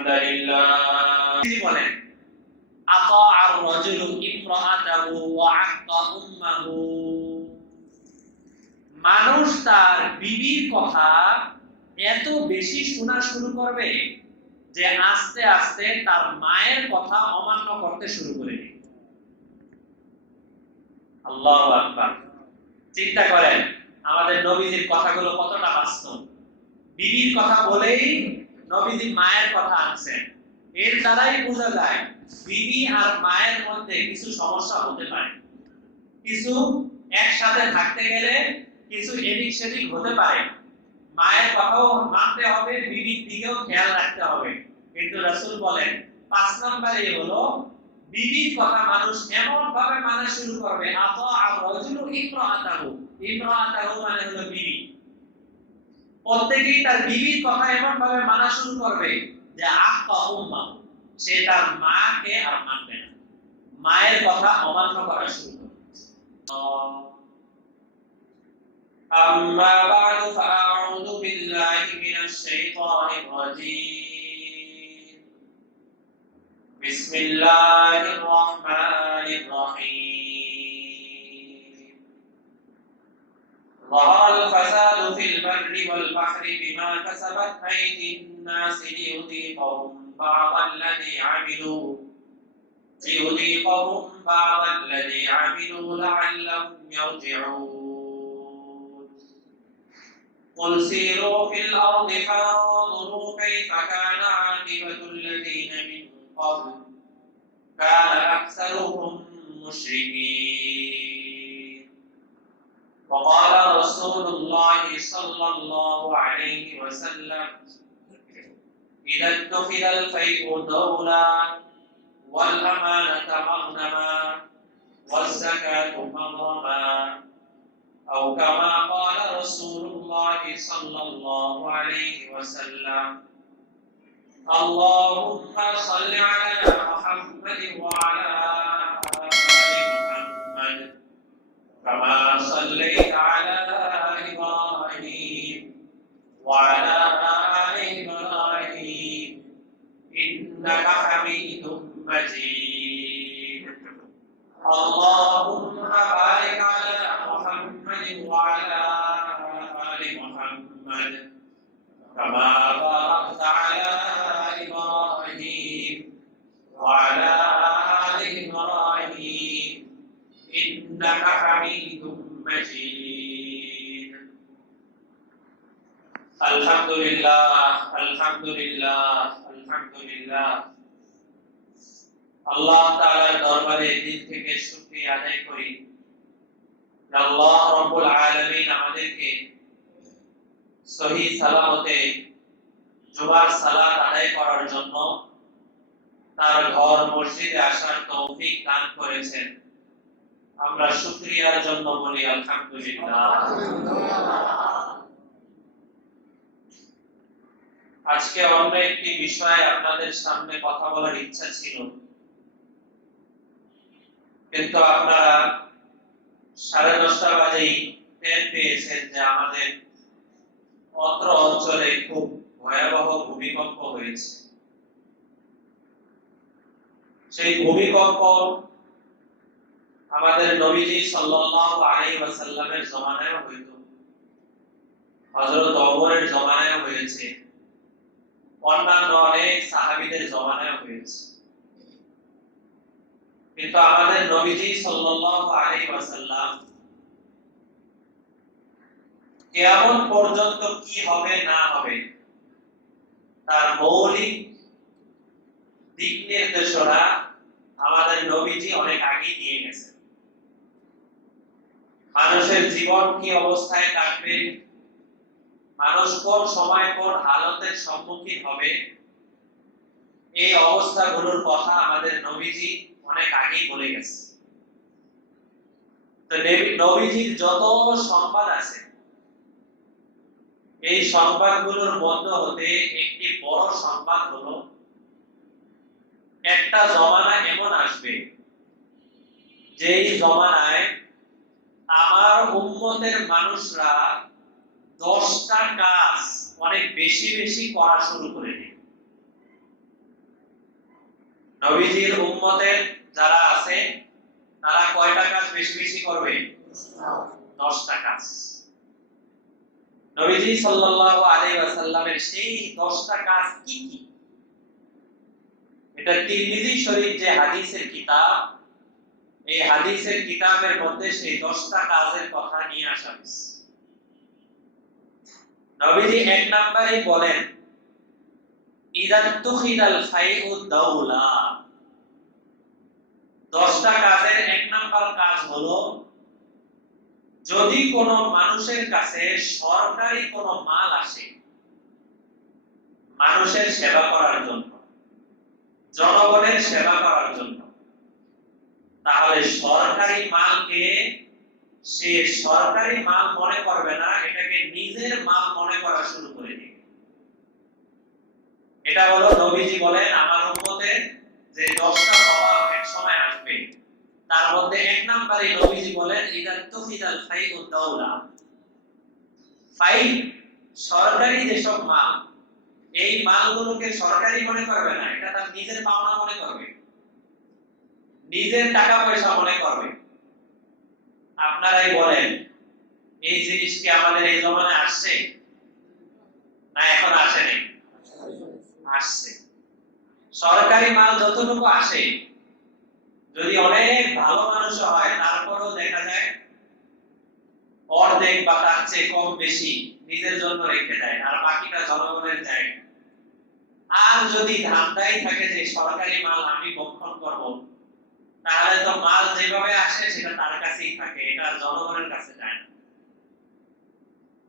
আলহামদুলিল্লাহ। তিনি বলেন আতাআর রাজুলু ইমরাআতাহু ওয়া আক্কা উম্মাহু, মানুষ তার বিবির কথা এত বেশি শোনা শুরু করবে যে আস্তে আস্তে তার মায়ের কথা অমান্য করতে শুরু করে দিবে। আল্লাহু আকবার। চিন্তা করেন আমাদের নবীজির কথাগুলো কতটা বাস্তব। বিবির কথা বলেই নবীজি মায়ের কথা আনছেন। এর দ্বারাই বোঝা যায় বিবি আর মায়ের মধ্যে কিছু সমস্যা হতে পারে, কিছু একসাথে থাকতে গেলে কিছু এদিক সেদিক হতে পারে। মায়ের কথাও মানতে হবে, বিবির দিকেও খেয়াল রাখতে হবে। কিন্তু রাসূল বলেন ৫ নম্বরে হলো বিবির কথা মানুষ এমন ভাবে মানা শুরু করবে আতা আর রাজুলু ইমরাআতাহু, ইমরাআতাহু মানে হলো বিবি। প্রত্যেকেই তার বিবির কথা এমন ভাবে মানা শুরু করবে যে আক্কা উম্মা, সে তার মাকে আর মানবে না, মায়ের কথা অমান্য করা শুরু করবে। আম্মা বা'দু ফাআউযু বিল্লাহি মিনাশ শাইতানির রাজীম। বিসমিল্লাহির রহমানির রহিম। ظهر الفساد في البر والبحر بما كسبت أيدي الناس ليذيقهم بعض الذي عملوا لعلهم يرجعون. قل سيروا في الأرض فانظروا كيف كان عاقبة الذين من قبل كان أكثرهم مشركين. وقال رسول الله صلى الله عليه وسلم إذا اتخذ الفيء دولا والأمانة مغنما والزكاة مغرما أو كما قال رسول الله صلى الله عليه وسلم اللهم صل على محمد وعلى آل محمد كما صليت على إبراهيم وعلى آل إبراهيم إنك حميد مجيد. اللهم بارك على محمد وعلى آل محمد كما باركت على إبراهيم وعلى آل إبراهيم إنك حميد مجيد. الحمد لله الحمد لله الحمد لله. আল্লাহ তাআলার দরবারে দিল থেকে শুকরিয়া আদায় করি আল্লাহ রাব্বুল আলামিন আমাদেরকে সহি সালামতে জুমার সালাত আদায় করার জন্য তার ঘর মসজিদে আসার তৌফিক দান করেছেন। আমরা শুকরিয়ার জন্য বলি আলহামদুলিল্লাহ। আজকে অন্য একটি বিষয়ে আপনাদের সামনে কথা বলার ইচ্ছা ছিল, কিন্তু আপনারা 10:30 বাজেই টের পেয়েছেন যে আমাদের অত্র অঞ্চলে খুব ভয়াবহ ভূমিকম্প হয়েছে। সেই ভূমিকম্প আমাদের নবীজি সাল্লাল্লাহু আলাইহি ওয়াসাল্লামের জমানায় হইতো, হযরত ওমরের জমানায় হয়েছে, অন্যান্য অনেক সাহাবীদের জমানায় হয়েছে। কিন্তু আমাদের নবীজি সাল্লাল্লাহু আলাইহি ওয়াসাল্লাম কিয়ামত পর্যন্ত কি হবে না হবে তার মৌলিক দিক নির্দেশনা আমাদের নবীজি অনেক আগে দিয়ে গেছেন। মানুষের জীবন কি অবস্থায় কাটবে, মানুষ কোন সময় কোন হালতের সম্মুখীন হবে, এই অবস্থাগুলোর কথা আমাদের নবীজি অনেক আগেই বলে গেছে। তো নবীজির যত সংবাদ আছে এই সংবাদগুলোর মধ্যে হতে একটি বড় সংবাদ হলো একটা জমানা এমন আসবে যেই জমানায় আমার উম্মতের মানুষরা 10টা কাজ অনেক বেশি বেশি করা শুরু করে দেবে। নবীজির উম্মতের যারা আছে তারা কয়টা কাজ বেশি বেশি করবে? 10টা কাজ। নবীজি সাল্লাল্লাহু আলাইহি ওয়াসাল্লামের সেই 10টা কাজ কি কি? এটা তিরমিজি শরীফ যে হাদিসের কিতাব, এই হাদিসের কিতাবের মধ্যে সেই 10টা কাজের কথা নিয়ে আসা হয়েছে। নবীজি এক নম্বরে বলেন ইদা তুখিদাল ফাইউ দাওলা। 10টা কাজের এক নাম্বার কাজ হলো যদি কোনো মানুষের কাছে সরকারি কোনো মাল আসে মানুষের সেবা করার জন্য, জনগণের সেবা করার জন্য, তাহলে সরকারি মালকে সে সরকারি মাল মনে করবে না, এটাকে নিজের মাল মনে করা শুরু করে দিবে। এটা হলো নবীজি বলেন আমার উম্মতের যে 10টা স্বভাব এক সময় আসবে তার মধ্যে এক নম্বরে নবীজি বলেন ইদা তুফিদাল ফাইউ দাওলা। ফাই সরকারি যেসব মাল, এই মালগুলোকে সরকারি মনে করবে না, এটা তার নিজের পাওনা মনে করবে, নিজের টাকা পয়সা মনে করবে। আপনারাই বলেন এই জিনিস কি আমাদের এই জমানায় আসছে না এখন আসেনি? আসছে। সরকারি মাল যতটুকু আসে যদি অনেক ভালো মানুষ হয় তারপরেও দেখা যায় অর্ধেক বা তার চেয়ে কম বেশি নিজের জন্য রেখে দেয় আর বাকিটা জনগণের যায়। আর যদি ধান্দাই থাকে যে সরকারি মাল আমি ভক্ষণ করব, তাহলে তো মাল যেভাবে আসে সেটা তার কাছেই থাকে, এটা জনগণের কাছে যায় না।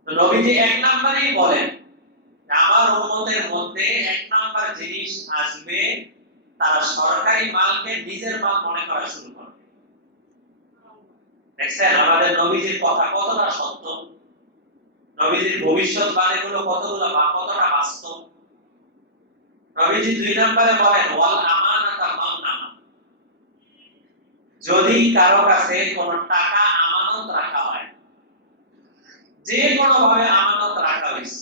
তো নবীজি এক নম্বরেই বলেন আমার উম্মতের মধ্যে এক নাম্বার জিনিস আসবে তারা সরকারি মালকে নিজের মাল মনে করা শুরু করবে। দেখছেন আমাদের নবীজির কথা কতটা সত্য, নবীজির ভবিষ্যৎবাণীগুলো কতটা বাস্তব। নবীজি 2 নম্বরে বলেন ওয়াল আমানাতা মাগনামা। যদি কারো কাছে কোনো টাকা আমানত রাখা হয়, যে কোনো ভাবে আমানত রাখা হয়েছে,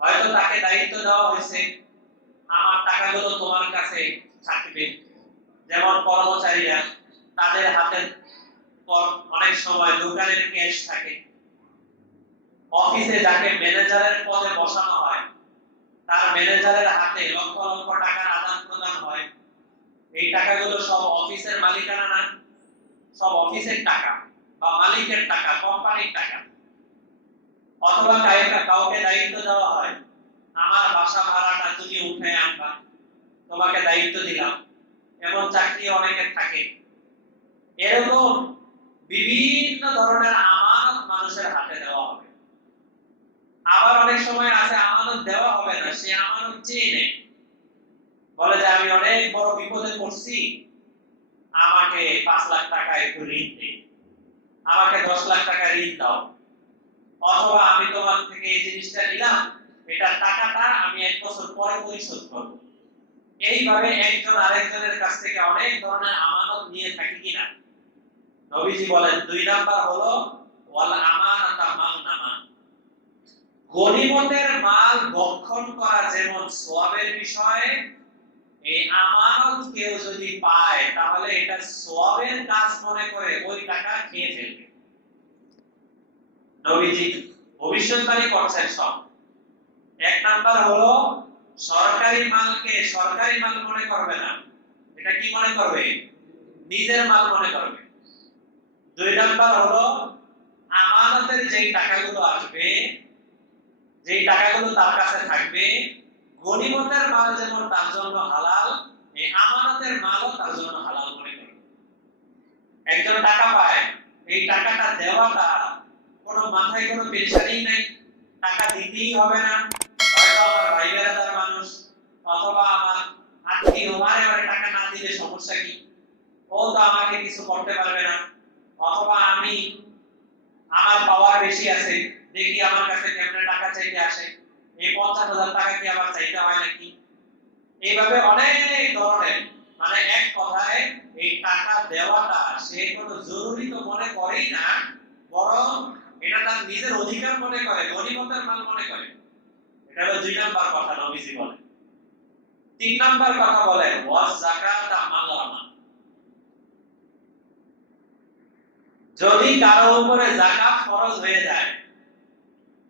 হয়তো তাকে দায়িত্ব দেওয়া হয়েছে আমার টাকাগুলো তোমার কাছে থাকবে, যেমন কর্মচারীরা তাদের হাতে অনেক সময় দোকানের ক্যাশ থাকে, অফিসে যাকে ম্যানেজারের পদে বসানো হয় তার ম্যানেজারের হাতে লক্ষ লক্ষ টাকার আদান প্রদান হয়। এই টাকাগুলো সব অফিসের মালিকানা না, সব অফিসের টাকা বা মালিকের টাকা, কোম্পানির টাকা। অথবা কাউকে দায়িত্ব দেওয়া হয় আমার বাসা ভাড়াটা তুমি উঠে আনবা, তোমাকে দায়িত্ব দিলাম, এমন চাকরি অনেকের থাকে। এরকম বিভিন্ন ধরনের আমানত মানুষের হাতে দেওয়া হবে। আবার অনেক সময় আছে আমানত দেওয়া হবে না, সে আমানত চেয়ে নেয়, বলে যে আমি অনেক বড় বিপদে পড়ছি, আমাকে 5 লাখ টাকা একটু ঋণ দে, আমাকে 10 লাখ টাকা ঋণ দাও, অথবা আমি তোমার থেকে এই জিনিসটা নিলাম, এটা টাকাটা আমি 1 বছর পরে পরিশোধ করব। এইভাবে একজন আরেকজনের কাছ থেকে অনেক ধরনের আমানত নিয়ে থাকি কিনা? নবীজি বলেন 2 নাম্বার হলো ওয়াল আমানাতা মাগনামা। গনিমতের মাল ভক্ষণ করা যেমন সওয়াবের বিষয়, এই আমানত কেউ যদি পায় তাহলে এটা সওয়াবের কাজ মনে করে ওই টাকা খেয়ে ফেলবে। নবীজি ভবিষ্যৎবাণী করছেন সব। 1 নাম্বার হলো সরকারি মালকে সরকারি মাল মনে করবে না, এটা কি মনে করবে? নিজের মাল মনে করবে। 2 নাম্বার হলো আমানতের যেই টাকাগুলো আসবে, যেই টাকাগুলো তার কাছে থাকবে, গনিমতের মাল যেমন তার জন্য হালাল, এই আমানতের মালও তার জন্য হালাল মনে করবে। একজন টাকা পায়, এই টাকাটা দেওয়াটা কোনো মাথায় কোনো পেরেশানি নাই, টাকা দিতেই হবে না, হয়তো আমার ভাই বেরাদার মানুষ অথবা আমার আত্মীয়, আমার টাকা না দিলে সমস্যা কি, ও তো আমাকে কিছু করতে পারবে না, অথবা আমি আমার পাওয়ার বেশি আছে, দেখি আমার কাছে কেমনে টাকা চাইতে আসে, এই 50,000 টাকা কি আবার চাইতে হয় নাকি? এইভাবে অনেক ধরনের, মানে এক কথায় এই টাকা দেওয়াটা সে কোনো জরুরি তো মনে করেই না, বরং এটা তার নিজের অধিকার মনে করে, গনিমতের মাল মনে করে। এটা হলো 2 নাম্বার কথা নবীজি বলেন। তিন নাম্বার কথা বলেন ওয়াজ যাকাত মাগরামা, যদি কারো উপরে যাকাত ফরজ হয়ে যায়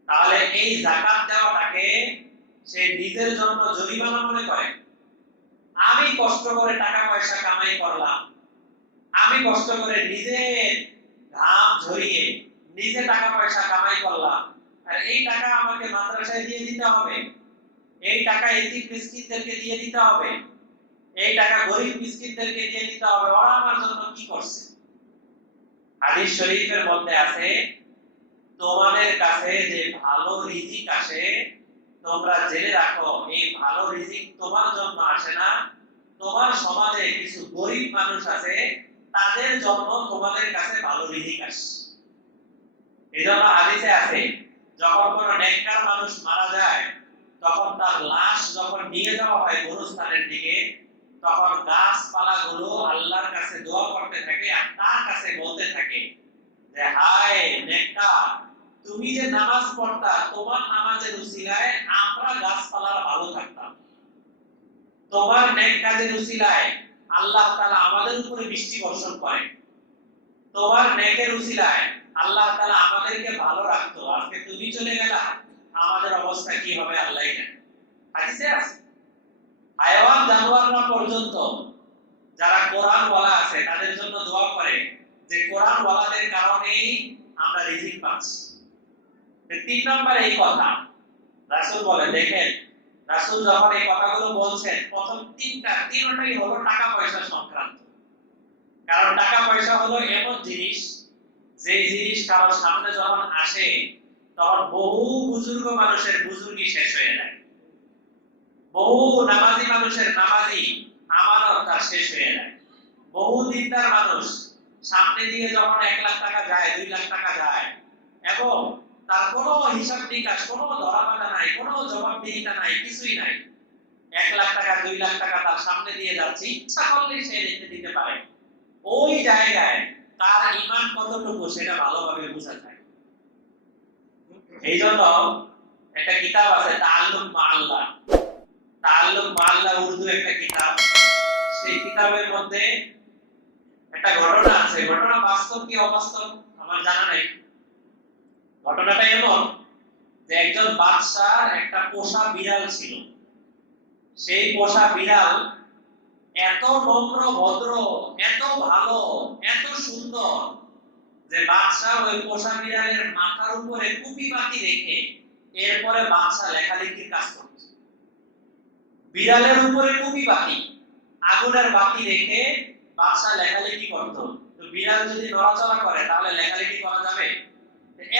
তাহলে এই যাকাত দেওয়াটাকে সে নিজের জন্য জরিমানা মনে করে। আমি কষ্ট করে টাকা পয়সা কামাই করলাম, আমি কষ্ট করে নিজে ঘাম ঝরিয়ে নিজে টাকা পয়সা কামাই করলাম, আর এই টাকা আমাকে মাদ্রাসায় দিয়ে দিতে হবে, এই টাকা এতিম মিসকিনদেরকে দিয়ে দিতে হবে, এই টাকা গরিব মিসকিনদেরকে দিয়ে দিতে হবে, ওরা আমার জন্য কি করছে? হাদিস শরীফের মধ্যে আছে তোমাদের কাছে যে ভালো রিজিক আসে তোমরা জেনে রাখো এই ভালো রিজিক তোমার জন্য আসে না, তোমার সমাজে কিছু গরিব মানুষ আছে তাদের জন্য তোমাদের কাছে ভালো রিজিক আসে। এজন্য হাদিসে আছে যখন কোনো নেককার মানুষ মারা যায় তখন তার লাশ যখন নিয়ে যাওয়া হয় গোরস্থানের দিকে তখন গাছপালাগুলো আল্লাহর কাছে দোয়া করতে থাকে আর তার কাছে বলতে থাকে যে হায় নেককার, তুমি যে নামাজ পড়তা তোমার নামাজের উসিলায় আমরা গাছপালারা ভালো থাকতাম, তোমার নেক কাজের উসিলায় আল্লাহ তাআলা আমাদের উপরে বৃষ্টি বর্ষণ করে, তোমার নেকের উসিলায় আল্লাহ তাআলা আমাদেরকে ভালো রাখতো, আজকে তুমি চলে গেলা আমাদের অবস্থা কি হবে আল্লাহই জানে। হাদিসে আছে হায়াওয়ান জানোয়াররা পর্যন্ত যারা কোরআন ওয়ালা আছে তাদের জন্য দোয়া করে যে কোরআন ওয়ালাদের কারণেই আমরা রিজিক পাচ্ছি। তিন নম্বর এই কথা রাসূল বলে, দেখেন রাসূল যখন এই কথাগুলো বলছেন প্রথম তিনটাই হলো টাকা পয়সা সংক্রান্ত। কারণ টাকা পয়সা হলো এমন জিনিস যে জিনিস কারোর সামনে যখন আসে তখন বহু বুজুর্গ মানুষের বুজুর্গি শেষ হয়ে যায়, বহু নামাজি মানুষের নামাজি আমানত তার শেষ হয়ে যায়, বহু দিনদার মানুষ সামনে দিয়ে যখন 1 লাখ টাকা যায় 2 লাখ টাকা যায় এবং তার কোনো হিসাব নিকাশ কোনো ধরাবাঁধা নাই, কোনো জবাবদিহিতা নাই, কিছুই নাই, 1 লাখ টাকা 2 লাখ টাকা তার সামনে দিয়ে যাচ্ছে, ইচ্ছা করলে সে রেখে দিতে পারে, ওই জায়গায় তার ঈমান কতটুকু সেটা ভালোভাবে বোঝা যায়। এই জন্য একটা কিতাব আছে তাআল্লুক মা আল্লাহ, তাআল্লুক মা আল্লাহ উর্দু একটা কিতাব, সেই কিতাবের মধ্যে একটা ঘটনা আছে, ঘটনা বাস্তব কি অবাস্তব আমার জানা নাই। ঘটনাটা এমন যে একজন বাদশার একটা পোষা বিড়াল ছিল, সেই পোষা বিড়াল এত নম্র ভদ্র, এত ভালো, এত সুন্দর যে বাদশা ওই পোষা বিড়ালের মাথার উপরে কুপি বাতি রেখে এরপরে বাদশা লেখালেখির কাজ করত। বিড়ালের উপরে কুপি বাতি, আগুনের বাতি রেখে বাদশা লেখালেখি করত। তো বিড়াল যদি নড়াচড়া করে তাহলে লেখালেখি করা যাবে?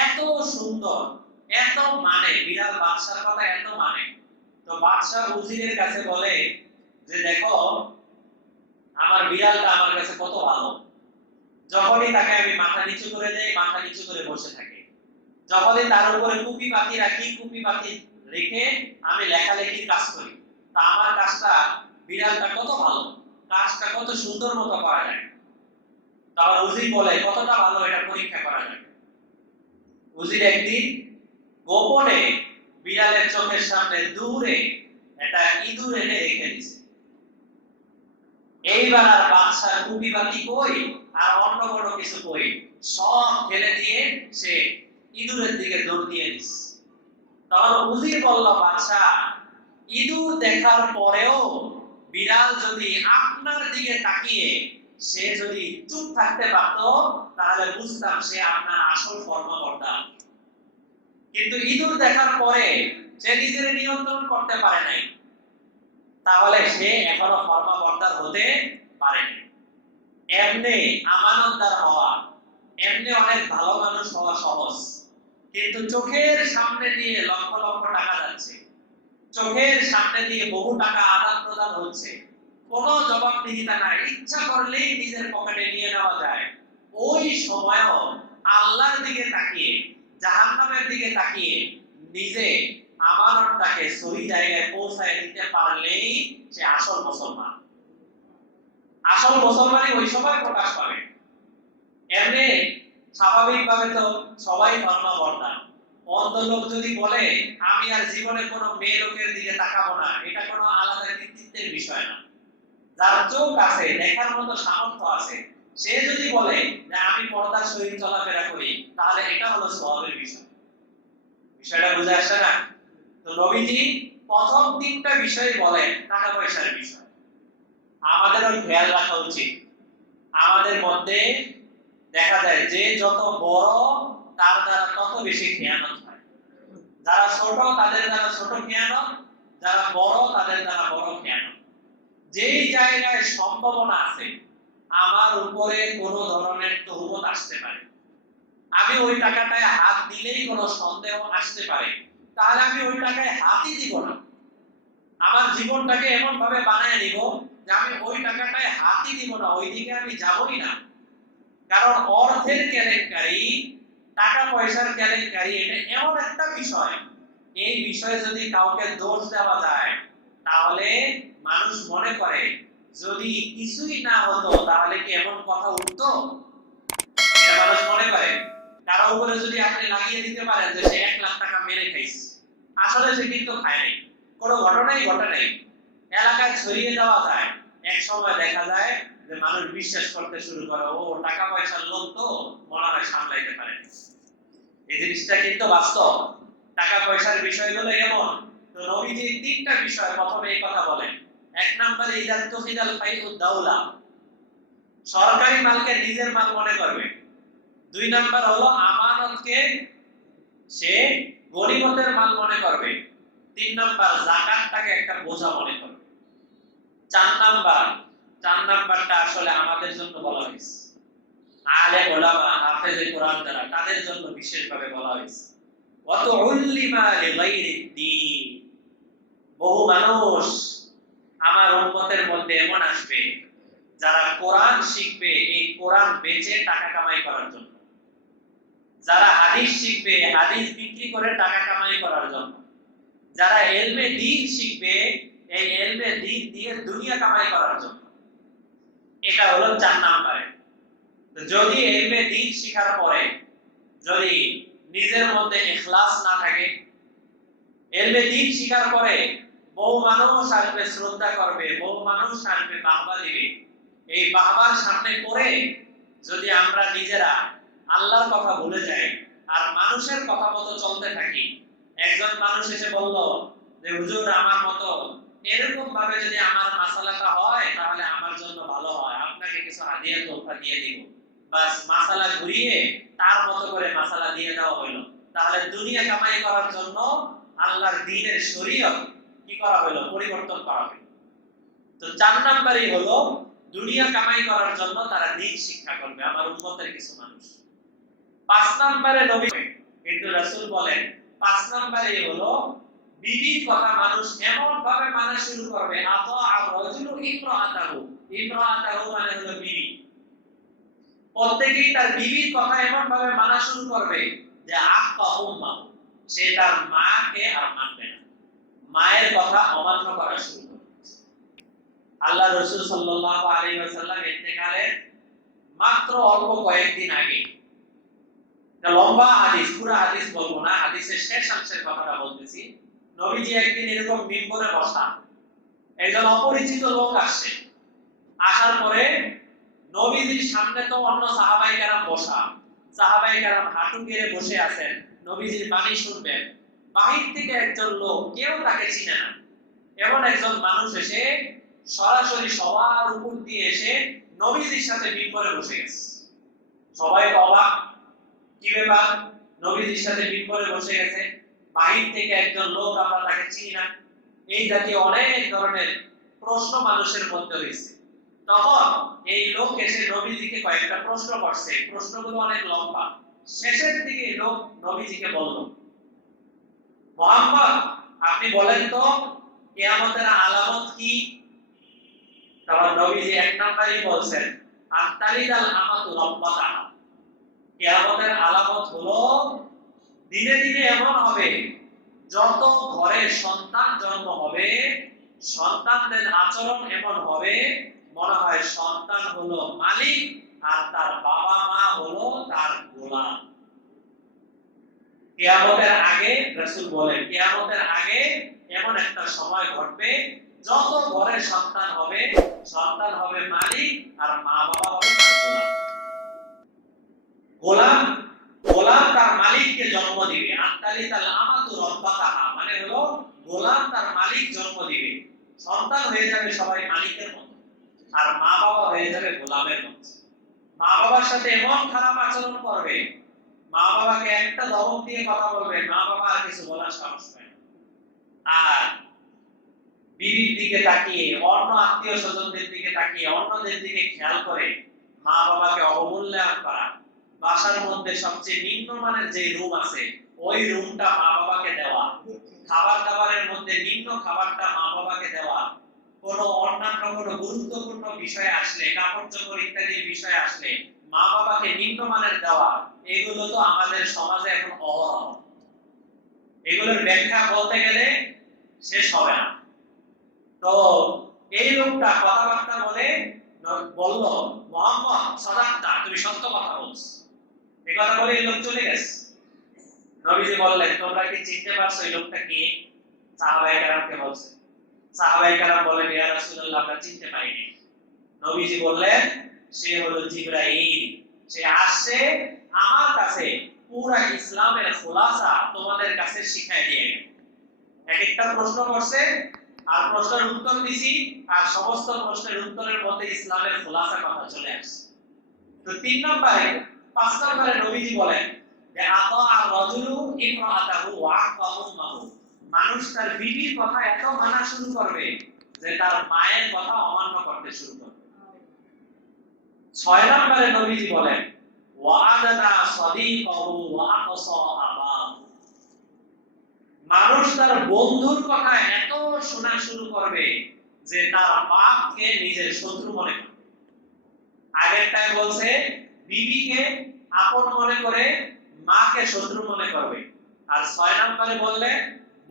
এত সুন্দর, এত মানে বিড়াল বাদশার কথা এত মানে। তো বাদশা উজিরের কাছে বলে যে দেখো আমার বিড়ালটা আমার কাছে কত ভালো, যখনই তাকে আমি মাথা নিচু করে দেই মাথা নিচু করে বসে থাকে, যখনই তার উপরে কুপি বাতি রাখি কুপি বাতি রেখে আমি লেখালেখির কাজ করি, তা আমার কাজটা বিড়ালটা কত ভালো, কাজটা কত সুন্দর মতো করা যায়। তারপর উজির বলে কতটা ভালো এটা পরীক্ষা করা যায়। উজির একদিন গোপনে বিড়ালের চোখের সামনে দূরে একটা ইঁদুর এনে রেখে দিছে। এইবার আর বাদশার কুপি বাতি কই আর অন্য বড় কিছু কই, সব ফেলে দিয়ে সে ইঁদুরের দিকে দৌড় দিয়ে দিস। তখন উজির বলল বাদশা ইঁদুর দেখার পরেও বিড়াল যদি আপনার দিকে তাকিয়ে সে যদি চুপ থাকতে পারত তাহলে বুঝতাম সে আপনার আসল কর্মকর্তা, কিন্তু ইঁদুর দেখার পরে সে নিজের নিয়ন্ত্রণ করতে পারে নাই, তাহলে সে এখনো কর্মকর্তা হতে পারেনি। এমনি আমানতদার হওয়া, এমনি অনেক ভালো মানুষ হওয়া সহজ, কিন্তু চোখের সামনে দিয়ে লক্ষ লক্ষ টাকা যাচ্ছে, চোখের সামনে দিয়ে বহু টাকা আদান প্রদান হচ্ছে, কোনো জবাবদিহিতা নাই, ইচ্ছা করলেই নিজের পকেটে নিয়ে নেওয়া যায়, ওই সময়ও আল্লাহর দিকে তাকিয়ে জাহান্নামের দিকে তাকিয়ে নিজে আমানতটাকে সহি জায়গায় পৌঁছায় দিতে পারলেই সে আসল মুসলমান। আসল মুসলমানই ওই সময় প্রকাশ পাবে। এমনি স্বাভাবিকভাবে তো সবাই ধর্মবর্তা, অন্ধ লোক যদি বলে আমি আর জীবনে কোনো মেয়ে লোকের দিকে তাকাবো না, এটা কোনো আলাদা কৃতিত্বের বিষয় না। যার চোখ আছে, দেখার মতো সামর্থ্য আছে, সে যদি বলে যে আমি পর্দার সহিত চলাফেরা করি, তাহলে এটা হলো সওয়াবের বিষয়। বিষয়টা বুঝে আসছে না? তো নবীজি প্রথম তিনটা বিষয় বলেন টাকা পয়সার বিষয়। আমাদেরও খেয়াল রাখা উচিত। আমাদের মধ্যে দেখা যায় যে যত বড় তার দ্বারা তত বেশি খেয়ানত হয়। যারা ছোট তাদের দ্বারা ছোট খেয়ানত, যারা বড় তাদের দ্বারা বড় খেয়ানত। যেই জায়গায় সম্ভাবনা আছে আমার উপরে কোনো ধরনের তহমত আসতে পারে, আমি ওই টাকাটায় হাত দিলেই কোনো সন্দেহ আসতে পারে, তাহলে আমি ওই টাকায় হাতই দিব না। আমার জীবনটাকে এমন ভাবে বানায় নিব যে আমি ওই টাকাটায় হাতই দিব না, ওই দিকে আমি যাবই না। কারণ অর্থের কেলেঙ্কারি, টাকা পয়সার কেলেঙ্কারি, এটা এমন একটা বিষয়, এই বিষয়ে যদি কাউকে দোষ দেওয়া যায় তাহলে মানুষ মনে করে যদি কিছুই না হতো তাহলে কি এমন কথা উঠতো, এটা মানুষ মনে করে। কারো উপরে যদি আপনি লাগিয়ে দিতে পারেন যে সে 1 লাখ টাকা মেরে খাইছে, আসলে সে কিন্তু খায় নাই, কোনো ঘটনাই ঘটে নাই, এলাকায় ছড়িয়ে দেওয়া যায়, এক সময় দেখা যায় যে মানুষ বিশ্বাস করতে শুরু করে ও টাকা পয়সার লোক তো মনে হয় সামলাইতে পারে। এই জিনিসটা কিন্তু বাস্তব। টাকা পয়সার বিষয়গুলো এমন। তো নবীজি তিনটা বিষয় প্রথমে এই কথা বলেন। এক নম্বরে ইদাত তুফিদাল ফাইউদ দাওলা, সরকারি মালকে নিজের মাল মনে করবে। দুই নাম্বার হলো আমানতকে সে গনিমতের মাল মনে করবে। তিন নাম্বার যাকাতটাকে একটা বোঝা মনে করবে। চার নাম্বারটা আসলে আমাদের জন্য বলা হয়েছে, আলেম ওলামা হাফেজে কোরআন যারা, তাদের জন্য বিশেষভাবে বলা হয়েছে। ওয়াত উল্লিমা লিগাইরিদ্দিন, বহু মানুষ আমার উম্মতের মধ্যে এমন আসবে যারা কোরআন শিখবে এই কোরআন বেচে টাকা কামাই করার জন্য, যারা হাদিস শিখবে হাদিস বিক্রি করে টাকা কামাই করার জন্য, যারা ইলমে দ্বীন শিখবে এই ইলমে দ্বীন দিয়ে দুনিয়া কামাই করার জন্য। এটা হলো 4 নম্বরে। তো যদি ইলমে দ্বীন শেখার পরে যদি নিজের মধ্যে ইখলাস না থাকে, ইলমে দ্বীন শেখার পরে বহু মানুষ আসবে শ্রদ্ধা করবে, বহু মানুষ আসবে বাহবা দিবে, এই বাহবার সামনে পড়ে যদি আমরা নিজেরা আল্লাহর কথা ভুলে যাই আর মানুষের কথা মতো চলতে থাকি, একজন মানুষ এসে বলল যে হুজুর আমার মতো এরকম ভাবে যদি আমার মাসালাটা হয় তাহলে আমার জন্য ভালো হয়, আপনাকে কিছু হাদিয়া তোহফা দিয়ে দিব, বাস মাসালা ঘুরিয়ে তার মতো করে মাসালা দিয়ে দেওয়া হলো, তাহলে দুনিয়া কামাই করার জন্য আল্লাহর দ্বীনের শরীয়ত কি করা হলো, পরিবর্তন করা হলো। তো 4 নম্বরই হলো দুনিয়া কামাই করার জন্য তারা দ্বীন শিক্ষা করবে আমার উম্মতের কিছু মানুষ। 5 নম্বরে নবী কিন্তু রাসূল বলেন 5 নম্বরই হলো বিবির কথা মানুষ এমন ভাবে মানা শুরু করবে, আতা আর-রাজুলু ইমরাআতাহু, ইমরাআতাহু মানে হলো বিবি, প্রত্যেকই তার বিবির কথা এমন ভাবে মানা শুরু করবে যে আক্কা উম্মা, সে তার মাকে আর মানবে না, মায়ের কথা অমান্য করা শুরু করবে। আল্লাহ রাসূল সাল্লাল্লাহু আলাইহি ওয়াসাল্লাম ইন্তেকালের মাত্র অল্প কয়েকদিন আগে, এটা লম্বা হাদিস, পুরো হাদিস বলবো না, হাদিসের শেষ অংশের কথাটা বলতেছি। নবীজি একদিন এরকম মিম্বরে বসা, একজন অপরিচিত লোক আসছে, আসার পরে নবীজির সামনে তো অন্য সাহাবায়ে কেরাম বসা, সাহাবায়ে কেরাম হাঁটু গেড়ে বসে আছেন, নবীজির বাণী শুনবেন। বাহির থেকে একজন লোক, কেউ তাকে চিনে না, এমন একজন মানুষ এসে সরাসরি সবার উপর দিয়ে এসে নবীজির সাথে মিম্বরে বসে গেছে। সবাই অবাক, কি ব্যাপার, নবীজির সাথে মিম্বরে বসে গেছে, বাহির থেকে একজন লোক, আমরা তাকে চিনি না, এই জাতীয় অনেক ধরনের প্রশ্ন মানুষের মধ্যে হয়েছে। তখন এই লোক এসে নবীজিকে কয়েকটা প্রশ্ন করছে, প্রশ্নগুলো অনেক লম্বা। শেষের দিকে লোক নবীজিকে বলল, মুহাম্মদ আপনি বলেন তো কিয়ামতের আলামত কি? তখন নবীজি 1 নম্বরই বলছেন আনতালিদাল আমাতু রাব্বাতা, কিয়ামতের আলামত হলো দিনে দিনে এমন হবে যত ঘরে সন্তান জন্ম হবে সন্তানদের আচরণ এমন হবে মনে হয় সন্তান হলো মালিক আর তার বাবা মা হলো তার গোলাম। কিয়ামতের আগে রাসূল বলেন কিয়ামতের আগে এমন একটা সময় ঘটবে যত ঘরে সন্তান হবে মালিক আর মা বাবা হবে তার গোলাম। গোলাম গোলাম তার মালিককে জন্ম দিবে। আনতালি তাল আমাতু রব্বাতাহা মানে হলো গোলাম তার মালিক জন্ম দিবে। সন্তান হয়ে যাবে সবাই মালিকের মতো আর মা বাবা হয়ে যাবে গোলামের মতো। মা বাবার সাথে এমন খারাপ আচরণ করবে, মা বাবাকে একটা ধমক দিয়ে কথা বলবে, মা বাবা আর কিছু বলার সাহস পায় না। আর বিবির দিকে তাকিয়ে, অন্য আত্মীয় স্বজনদের দিকে তাকিয়ে, অন্যদের দিকে খেয়াল করে মা বাবাকে অবমূল্যায়ন করা। বাসার মধ্যে সবচেয়ে নিম্নমানের যে রুম আছে ওই রুমটা মা বাবাকে দেওয়া, খাবার দাবারের মধ্যে নিম্ন খাবারটা মা বাবাকে দেওয়া, কোনো অন্যান্য কোনো গুরুত্বপূর্ণ বিষয় আসলে, কাপড় চোপড় ইত্যাদি বিষয় আসলে মা বাবাকে নিম্নমানের দেওয়া, এগুলো তো আমাদের সমাজে এখন অহরহ। এগুলোর ব্যাখ্যা বলতে গেলে শেষ হবে না। তো এই লোকটা কথাবার্তা বলল, মোহাম্মদ সাদাক্তা, তুমি সত্য কথা বলছো। এই কথা বলে এই লোক চলে গেছে। নবীজি বললেন, তোমরা কি চিনতে পারছো এই লোকটা কি? সাহাবায়ে কেরামকে বলছে। সাহাবায়ে কেরাম বলেন, ইয়া রাসূলুল্লাহ, আমরা চিনতে পারিনি। নবীজি বললেন, সে হলো জিবরাইল। সে আসছে আমার কাছে পুরা ইসলামের খোলাসা তোমাদের কাছে শিখাই দিয়ে গেল। এক একটা প্রশ্ন করছে আর প্রশ্নের উত্তর দিছি, আর সমস্ত প্রশ্নের উত্তরের মধ্যে ইসলামের খোলাসা কথা চলে আসছে। তো 3 নম্বরে 5 নম্বরে নবীজি বলেন যে আতা আর রাজুলু ইমরাতাহু ওয়া আকা উম্মাহু, মানুষ তার বিবির কথা এত মানা শুরু করবে যে তার মায়ের কথা অমান্য করতে শুরু করবে। 6 নম্বরে নবীজি বলেন ওয়া'আদানা সাদীকাহু ওয়া আকসা আবাহু, মানুষ তার বন্ধুর কথা এত শোনা শুরু করবে যে তার বাপকে নিজের শত্রু মনে করবে। আগেরটায় বলছে বিবিকে আপন মনে করে মাকে শত্রু মনে করবে, আর 6 নম্বরে বললে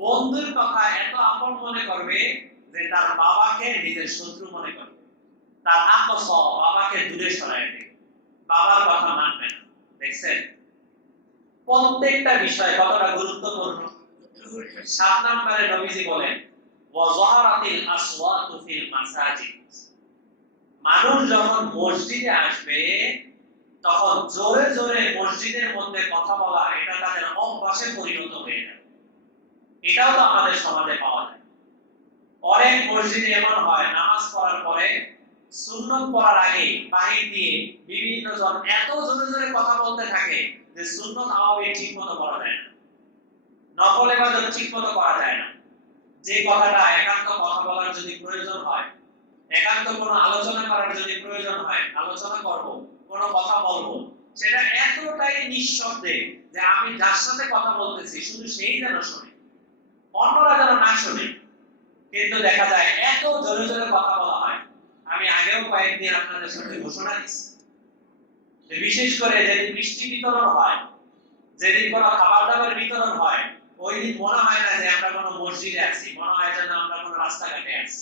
বন্ধুর কথা এত আপন মনে করবে যে তার বাবাকে নিজের শত্রু মনে করবে। তার আকস, বাবাকে দূরে সরায় দেবে, বাবার কথা মানবে না। দেখছেন প্রত্যেকটা বিষয় কতটা গুরুত্বপূর্ণ। 7 নম্বরে নবীজি বলেন ওয়া যাহারাতিল আসওয়াতু ফিল মাসাজিদ, মানুষ যখন মসজিদে আসবে তখন জোরে জোরে মসজিদের মধ্যে কথা বলা, এটা তাদের অভ্যাসে পরিণত হয়ে যাবে। এটাও তো আমাদের সমাজে পাওয়া যায়। অনেক মসজিদে এমন হয় নামাজ পড়ার পরে সুন্নত পড়ার আগে বাহির দিয়ে বিভিন্ন জন এত জোরে জোরে কথা বলতে থাকে যে সুন্নত আওয়ামী ঠিকমতো পড়া যায় না, নফল ইবাদত ঠিকমতো করা যায় না। যে কথাটা একান্ত কথা বলার যদি প্রয়োজন হয়, একান্ত কোনো আলোচনা করার যদি প্রয়োজন হয়, আলোচনা করব, কোনো কথা বলবো, সেটা এতটাই নিঃশব্দে যে আমি যার সাথে কথা বলতেছি শুধু সেই যেন শোনে, অন্যরা যেন না শোনে। কিন্তু দেখা যায় এত জোরে জোরে কথা বলা হয়। আমি আগেও কয়েকদিন আপনাদের সাথে ঘোষণা দিচ্ছি যে বিশেষ করে যেদিন মিষ্টি বিতরণ হয়, যেদিন কোনো খাবার দাবার বিতরণ হয়, ওই দিন মনে হয় না যে আমরা কোনো মসজিদে আছি, মনে হয় যেন আমরা কোনো রাস্তাঘাটে আছি।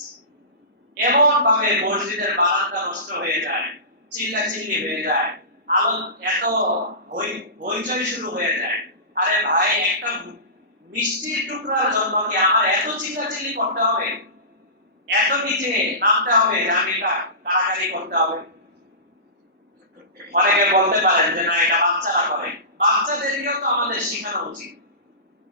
এমন ভাবে মসজিদের বারান্দা নষ্ট হয়ে যায়, চিল্লাচিল্লি হয়ে যায়, আলো এত হইচই শুরু হয়ে যায়। আরে ভাই, একটা মিষ্টির টুকরার জন্য কি আমার এত চিল্লাচিল্লি করতে হবে, এত নিচে নামতে হবে যে আমি এটা কাড়াকাড়ি করতে হবে? অনেকে বলতে পারেন যে না, এটা বাচ্চারা করে। বাচ্চাদেরকেও তো আমাদের শেখানো উচিত,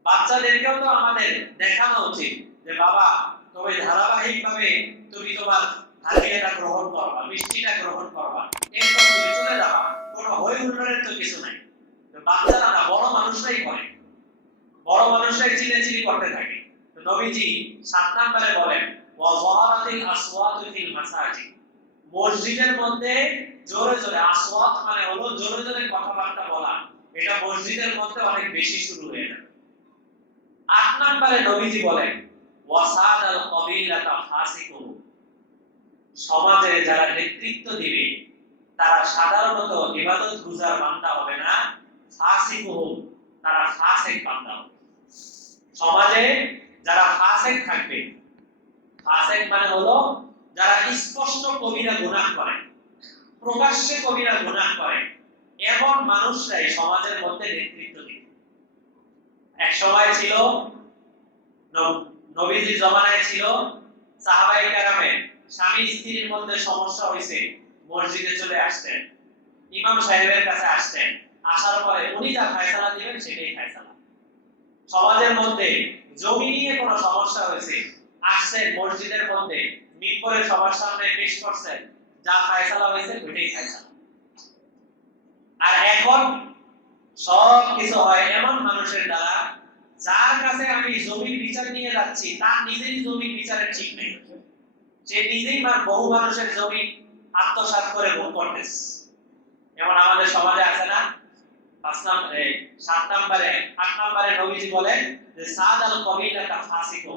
বাচ্চাদেরকেও তো আমাদের দেখানো উচিত যে বাবা তুমি ধারাবাহিকভাবে তুমি তোমার হাদিয়াটা গ্রহণ করবা, মিষ্টিটা গ্রহণ করবা, এরপর তুমি চলে যাবা, কোনো হই হুল্লোড়ের তো কিছু নাই। তো বাচ্চারা না, বড় মানুষরাই করে, বড় মানুষরাই চিল্লাচিল্লি করতে থাকে। তো নবীজি 7 নম্বরে বলেন ওয়া যাহারাতিল আসওয়াতু ফিল মাসাজিদ, মসজিদের মধ্যে জোরে জোরে, আসওয়াত মানে হলো জোরে জোরে কথাবার্তা বলা, এটা মসজিদের মধ্যে অনেক বেশি শুরু হয়ে যায়। 8 নম্বরে নবীজি বলেন ওয়াসাদাল কবিলাতা ফাসিকুহু, সমাজে যারা নেতৃত্ব দিবে তারা সাধারণত ইবাদত গুজার বান্দা হবে না, ফাসিকুহু, তারা ফাসিক বান্দা হবে। সমাজে যারা ফাসিক থাকবে, ফাসিক মানে হলো যারা স্পষ্ট কবিরা গুনাহ করে, প্রকাশ্যে কবিরা গুনাহ করে, এমন মানুষরাই সমাজের মধ্যে নেতৃত্ব দিবে। এক সময় ছিল নবীজির জমানায় ছিল সাহাবায়ে কেরামের স্বামী স্ত্রীর মধ্যে সমস্যা হয়েছে, মসজিদে চলে আসতেন, ইমাম সাহেবের কাছে আসতেন, আসার পরে উনি যা ফয়সালা দিবেন সেটাই ফয়সালা। সমাজের মধ্যে জমি নিয়ে কোনো সমস্যা হয়েছে, আসছেন মসজিদের মধ্যে, মিম্বরে সবার সামনে পেশ করছেন, যা ফয়সালা হয়েছে ওইটাই ফয়সালা। আর এখন সব কিছু হয় এমন মানুষের দ্বারা যার কাছে আমি জমির বিচার নিয়ে যাচ্ছি তার নিজেই জমির বিচারের ঠিক নেই, সে নিজেই বহু মানুষের জমি আত্মসাৎ করে ভোগ করতেছে। যেমন আমাদের সমাজে আছে না, 8 নম্বরে নবীজি বলেন যে সাদাল কবিলাতা ফাসিকু,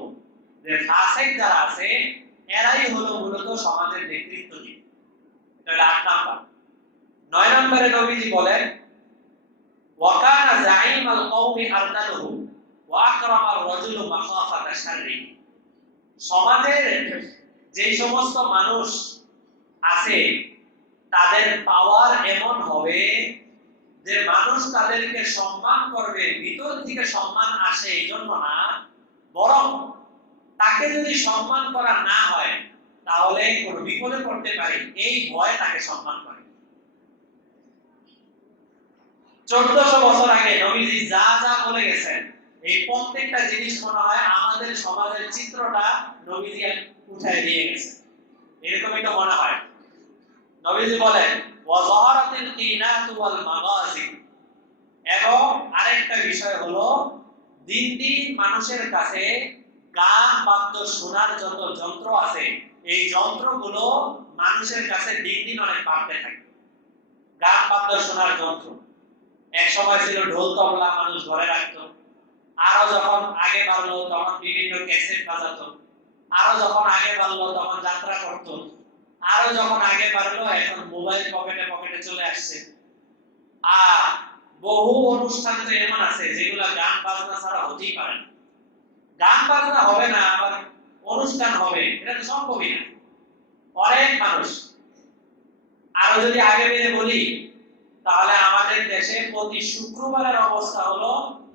যে ফাসিক যারা আছে এরাই হলো মূলত সমাজের নেতৃত্ব দিয়ে। এটা 8 নম্বর। 9 নম্বরে নবীজি বলেন ওয়াকানা জাইমাল কওমি আরদালহু ওয়া আকরামার রাজুলু মাখাফাতা শাররি। সমাজের যে সমস্ত মানুষ আছে তাদের পাওয়ার এমন হবে যে মানুষ তাদেরকে সম্মান করবে, ভিতর থেকে সম্মান আসে এই জন্য না, বরং তাকে যদি সম্মান করা না হয় তাহলে কোন বিপদে পড়তে পারে এই ভয় তাকে সম্মান করে। 1400 বছর আগে নবীজি যা যা বলে গেছেন এই প্রত্যেকটা জিনিস মনে হয় আমাদের সমাজের চিত্রটা নবীজি উঠায় দিয়ে গেছে, এরকমই তো মনে হয়। নবীজি বলেন ওয়া যাহারাতিল কিনাতু ওয়াল মাগাজি, এবং আরেকটা বিষয় হলো দিন দিন মানুষের কাছে গান বাদ্য শোনার যত যন্ত্র আছে এই যন্ত্রগুলো মানুষের কাছে দিন দিন অনেক বাড়তে থাকে। গান বাদ্য শোনার যন্ত্র এক সময় ছিল ঢোল তবলা মানুষ ঘরে রাখতো, আরো যখন আগে বাড়লো তখন বিভিন্ন ক্যাসেট বাজাতো, আরো যখন আগে বাড়লো তখন যাত্রা করতো, আরো যখন আগে বাড়লো এখন মোবাইল পকেটে পকেটে চলে আসছে। আর বহু অনুষ্ঠান তো এমন আছে যেগুলা গান বাজনা ছাড়া হতেই পারে না। গান বাজনা হবে না আবার অনুষ্ঠান হবে, এটা তো সম্ভবই না। অনেক মানুষ, আরো যদি আগে বেড়ে বলি তাহলে আমাদের দেশে প্রতি শুক্রবারের অবস্থা হলো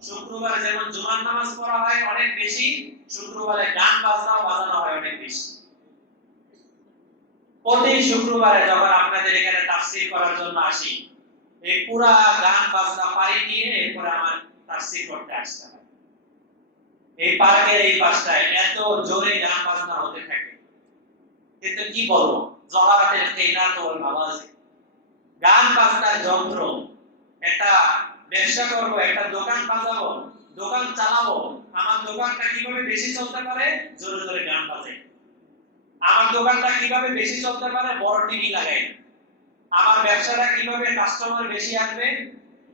শুক্রবারে যেমন জুমার নামাজ পড়া হয় অনেক বেশি, শুক্রবারে গান বাজনাও বাজানো হয় অনেক বেশি। প্রতি শুক্রবারে যখন আপনাদের এখানে তাফসীর করার জন্য আসি এই পুরা গান বাজনা পারি দিয়ে এরপরে আমার তাফসীর করতে আসতে হয়। এই পার্কের এই পাশটায় এত জোরে গান বাজনা হতে থাকে, কিন্তু কি বলবো জহারাতের কিনাত ওয়াল মাওয়াজি, গান বাজনার যন্ত্র। একটা ব্যবসা করব, একটা দোকান বাজাবো, দোকান চালাবো, আমার দোকানটা কিভাবে বেশি চলতে পারে, জোরে জোরে গান বাজে। আমার দোকানটা কিভাবে বেশি চলতে পারে, বড় টিভি লাগাই। আমার ব্যবসাটা কিভাবে কাস্টমার বেশি আসবে,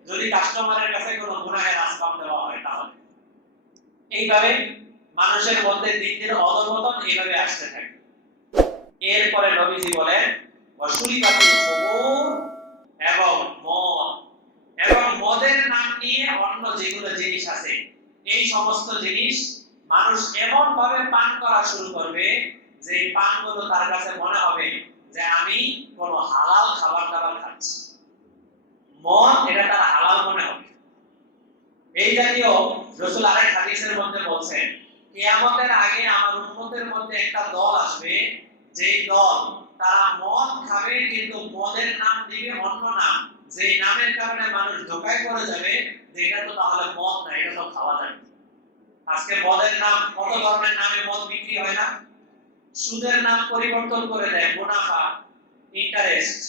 যদি কাস্টমারের কাছে কোনো গুনাহের আসবাব দেওয়া হয় তাহলে। এইভাবে মানুষের মধ্যে দিন দিন অধঃপতন এইভাবে আসতে থাকে। এরপরে নবীজি বলেন ওয়াশুরিবাতুল খুমুর, এবং মদ, এবং মদের নাম নিয়ে অন্য যেগুলো জিনিস আছে এই সমস্ত জিনিস মানুষ এমন ভাবে পান করা শুরু করবে যে এই পানগুলো তার কাছে মনে হবে যে আমি কোন হালাল খাবার দাবার খাচ্ছি। মদ এটা তার হালাল মনে হবে। এই জাতীয় রাসূল আরেক হাদিসের মধ্যে বলছেন কিয়ামতের আগে আমার উম্মতের মধ্যে একটা দল আসবে, যে দল তারা মদ খাবে কিন্তু মদের নাম দিবে অন্য নাম, যে নামের কারণে মানুষ ধোঁকায় পড়ে যাবে যে এটা তো তাহলে মদ না, এটা তো খাওয়া যাবে। আজকে মদের নাম কত ধরনের নামে মদ বিক্রি হয় না, সুদের নাম পরিবর্তন করে দেয়, মুনাফা, ইন্টারেস্ট,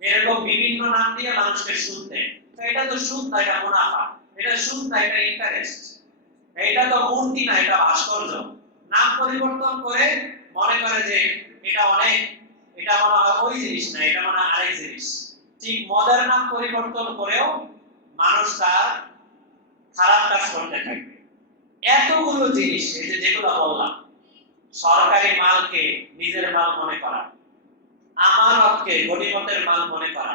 এরকম বিভিন্ন নাম দিয়ে মানুষকে সুদ দেয়। তো এটা তো সুদ না, এটা মুনাফা, এটা সুদ না, এটা ইন্টারেস্ট, এটা তো মূর্তি না, এটা ভাস্কর্য। নাম পরিবর্তন করে মনে করে যে এটা অনেক, এটা মনে হয় ওই জিনিস না, এটা মনে হয় আরেক জিনিস। ঠিক মদের নাম পরিবর্তন করেও মানুষ তার খারাপ কাজ করতে থাকবে। এতগুলো জিনিস এই যে যেগুলো বললাম, সরকারি মালকে নিজের মাল মনে করা, আমানতকে গনিমতের মাল মনে করা,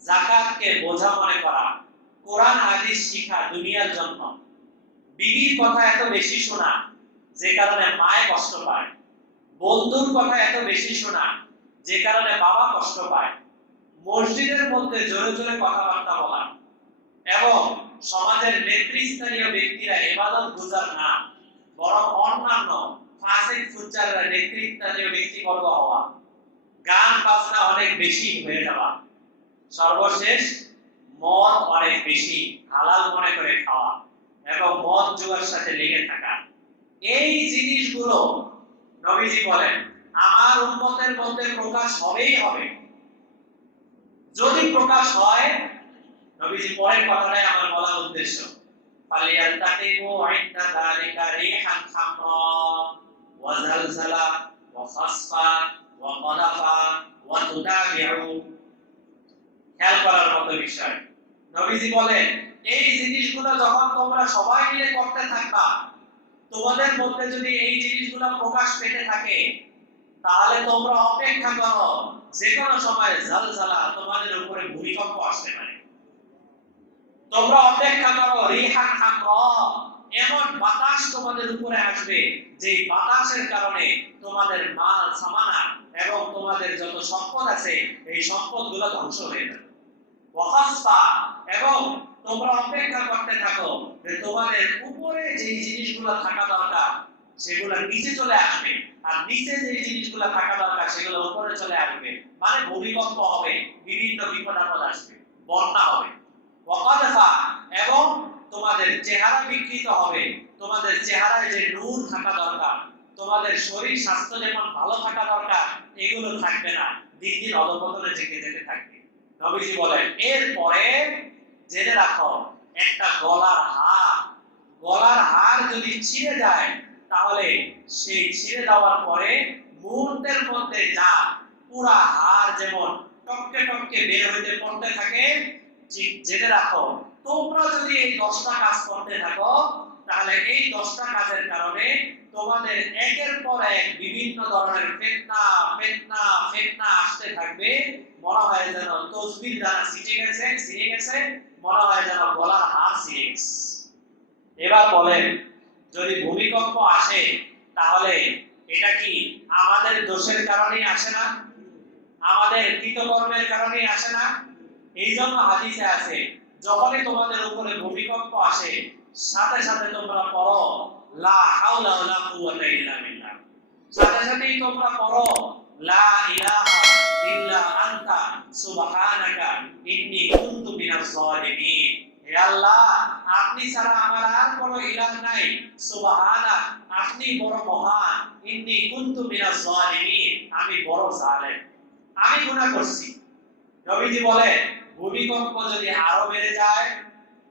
যাকাতকে বোঝা মনে করা, কোরআন হাদিস শিখা দুনিয়ার জন্য, বিবির কথা এত বেশি শোনা যে কারণে মায়ে কষ্ট পায়, বন্ধুর কথা এত বেশি শোনা যে কারণে বাবা কষ্ট পায়, মসজিদের মধ্যে জোরে জোরে কথাবার্তা বলা, এবং সমাজের নেতৃস্থানীয় ব্যক্তিরা ইবাদত গুজার না, বরং অন্যান্য ফাসিক ফুজ্জাররা নেতৃস্থানীয় ব্যক্তিবর্গ হওয়া, গান বাজনা অনেক বেশি হয়ে যাওয়া, সর্বশেষ মদ অনেক বেশি হালাল মনে করে খাওয়া এবং মদ জুয়ার সাথে লেগে থাকা, এই জিনিসগুলো নবীজি বলেন আমার উম্মতের মধ্যে প্রকাশ হবেই হবে। যদি প্রকাশ হয়, নবীজি পরের কথাটাই আমার বলার উদ্দেশ্য, ফালিয়ালতাকিবু ইনদা যালিকা রিহান খামরা ওয়া জালজালা ওয়া খাসফা ওয়া কদাফা ওয়া তুদাবিউ। খেয়াল করার মতো বিষয়, নবীজি বলেন এই জিনিসগুলো যখন তোমরা সবাই মিলে করতে থাকবা, তোমাদের মধ্যে যদি এই জিনিসগুলো প্রকাশ পেতে থাকে, তাহলে তোমরা অপেক্ষা করো, যে কোনো সময় জালজালা তোমাদের উপরে ভূমিকম্প আসতে পারে। তোমরা অপেক্ষা করো রিহান খামরা, এমন বাতাস তোমাদের উপরে আসবে যে বাতাসের কারণে তোমাদের মাল সামানা এবং তোমাদের যত সম্পদ আছে এই সম্পদগুলো ধ্বংস হয়ে যাবে। ওয়াখাসফা, এবং তোমরা অপেক্ষা করতে থাকো যে তোমাদের উপরে যে জিনিসগুলো থাকা দরকার সেগুলো নিচে চলে আসবে, আর নিচে যে জিনিসগুলো থাকা দরকার সেগুলো উপরে চলে আসবে, মানে ভূমিকম্প হবে, বিভিন্ন বিপদ আপদ আসবে, বন্যা হবে। ওয়াকাদাফা, এবং তোমাদের চেহারা বিকৃত হবে, তোমাদের চেহারায় যে নূর থাকা দরকার, তোমাদের শরীর স্বাস্থ্য যেমন ভালো থাকা দরকার এগুলো থাকবে না, দিন দিন অধঃপতনে যেতে থাকবে। নবীজি বলেন এরপরে জেনে রাখো একটা গলার হাড় যদি ছিঁড়ে যায়, তাহলে সেই ছিঁড়ে যাওয়ার পরে মুহূর্তের মধ্যে যা পুরা হাড় যেমন টপকে টপকে বের হইতে পড়তে থাকে, ঠিক জেনে রাখো তোমরা যদি এই 10টা কাজ করতে থাকো, তাহলে এই 10টা কাজের কারণে তোমাদের একের পর এক বিভিন্ন ধরনের ফিতনা আসতে থাকবে। মনে হয় যেন তসবির দ্বারা ছিঁড়ে গেছে, মনে হয় যেন গলার হাড় ছিঁড়ে গেছে। এবার বলেন, যদি ভূমিকম্প আসে তাহলে এটা কি আমাদের দোষের কারণেই আসে না? আমাদের কৃতকর্মের কারণেই আসে না? এই জন্য হাদিসে আছে যখনই তোমাদের উপরে ভূমিকম্প আসে সাথে সাথে তোমরা পড়ো লা হাওলা ওয়ালা কুওয়াতা ইল্লা বিল্লাহ, সাথে সাথেই তোমরা পড়ো লা ইলাহা ইল্লা আনতা সুবহানাকা ইন্নী কুনতু মিনাজ জালিমিন। হে আল্লাহ, আপনি ছাড়া আমার আর কোনো ইলাহ নাই, সুবহানাক, আপনি বড় মহান, ইন্নী কুনতু মিনাজ জালিমিন, আমি বড় জালেম, আমি গুনাহ করছি। নবীজি বলেন ভূমিকম্প যদি আরো বেড়ে যায়,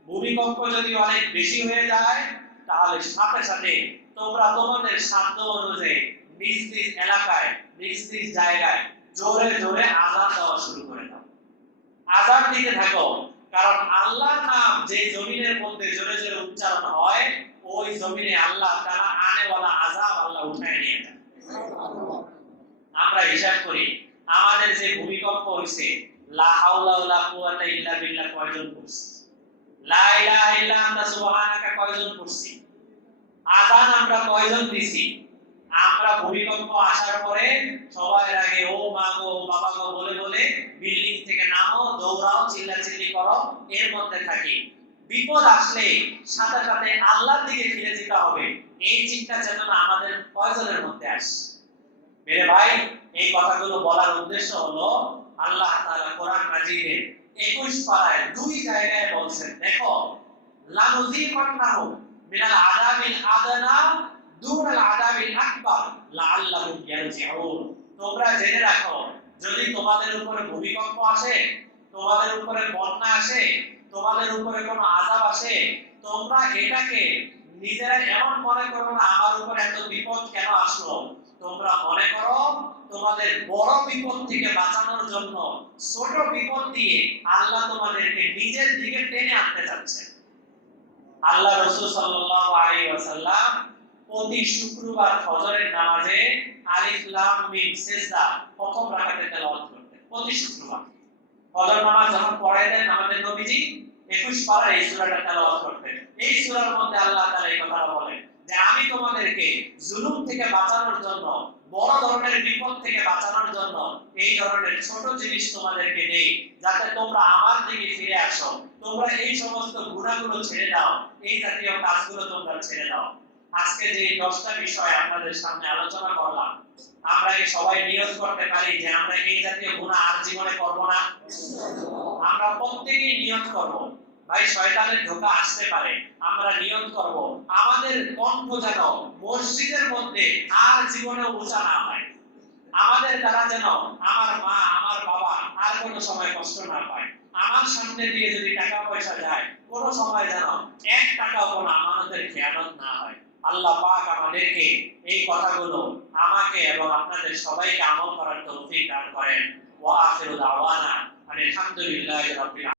ভূমিকম্প যদি অনেক বেশি হয়ে যায়, তাহলে সাথে সাথে তোমরা তোমাদের সাধ্য অনুযায়ী নিজ নিজ এলাকায় নিজ নিজ জায়গায় জোরে জোরে আযান দেওয়া শুরু করে দাও, আযান দিতে থাকো। কারণ আল্লাহর নাম যে জমিনের মধ্যে জোরে জোরে উচ্চারণ হয়, ওই জমিনে আল্লাহ তাআলা আনেওয়ালা আযাব আল্লাহ উঠায় নিয়ে যান। আমরা হিসাব করি আমাদের যে ভূমিকম্প হইছে লা হাওলা ওয়ালা কুওয়াতা ইল্লা বিল্লাহ কয়জন পড়ছি, লা ইলাহা ইল্লা আনতা সুবহানাকা কয়জন পড়ছি, আযান আমরা কয়জন দিছি। আমরা ভূমিকম্প আসার পরে সবার আগে ও মা গো বাবা গো বলে বলে বিল্ডিং থেকে নামো, দৌড়াও, চিল্লাচিল্লি করো, এর মধ্যে থাকি। বিপদ আসলে সাথে সাথে আল্লাহর দিকে ফিরে যেতে হবে, এই চিন্তা চেতনা আমাদের কয়জনের মধ্যে আসে? মেরে ভাই, এই কথাগুলো বলার উদ্দেশ্য হলো আল্লাহ তাআলা কোরআন মাজিদে 21 পারায় দুই জায়গায় বলছেন, দেখো লানুযীকান্নাহু মিনাল আযাবিল আদনা দুনাল আযাবিল আকবার লাআল্লাহুম ইয়ারজিউন। তোমরা জেনে রাখো যদি তোমাদের উপরে ভূমিকম্প আসে, তোমাদের উপরে বন্যা আসে, তোমাদের উপরে কোনো আযাব আসে, তোমরা এটাকে নিজেরা এমন মনে করো না আমার উপর এত বিপদ কেন আসলো, তোমরা মনে করো তোমাদের বড় বিপদ থেকে বাঁচানোর জন্য ছোট বিপদ দিয়ে আল্লাহ তোমাদেরকে নিজের দিকে টেনে আনতে যাচ্ছে। আল্লাহ রাসূল সাল্লাল্লাহু আলাইহি ওয়াসাল্লাম প্রতি শুক্রবার ফজরের নামাজে আলিফ লাম মিম সিজদা প্রথম রাকাতে তেলাওয়াত করতেন। প্রতি শুক্রবার ফজর নামাজ যখন পড়ায় দেন আমাদের নবীজি 21 পারা এই সূরাটা তেলাওয়াত করতেন। এই সূরার মধ্যে আল্লাহ তাআলা এই কথাটা বলেন যে আমি তোমাদেরকে জুলুম থেকে বাঁচানোর জন্য বড় ধরনের বিপদ থেকে বাঁচানোর জন্য এই ধরনের ছোট জিনিস তোমাদেরকে দেই, যাতে তোমরা আমার দিকে ফিরে আসো, তোমরা এই সমস্ত গুনাহগুলো ছেড়ে দাও, এই জাতীয় কাজগুলো তোমরা ছেড়ে দাও। আজকে যে 10টা বিষয় আপনাদের সামনে আলোচনা করলাম, আমরা কি সবাই নিয়ত করতে পারি যে আমরা এই জাতীয় গুনাহ আর জীবনে করব না? আমরা প্রত্যেকেই নিয়ত করব। ভাই, শয়তানের ধোঁকা আসতে পারে, আমরা নিয়ত করব আমাদের কণ্ঠ যেন মসজিদের মধ্যে আর জীবনে উঁচা না হয়। আমাদের দ্বারা যেন আমার মা আমার বাবা আর কোনো সময় কষ্ট না পায়। আমার সামনে দিয়ে যদি টাকা পয়সা যায়, কোনো সময় যেন 1 টাকাও কোনো আমানতের খেয়ানত না হয়। আল্লাহ পাক আমাদেরকে এই কথাগুলো, আমাকে এবং আপনাদের সবাইকে আমল করার তৌফিক দান করেন। ওয়া আখিরু দাওয়ানা আলহামদুলিল্লাহি রাব্বিল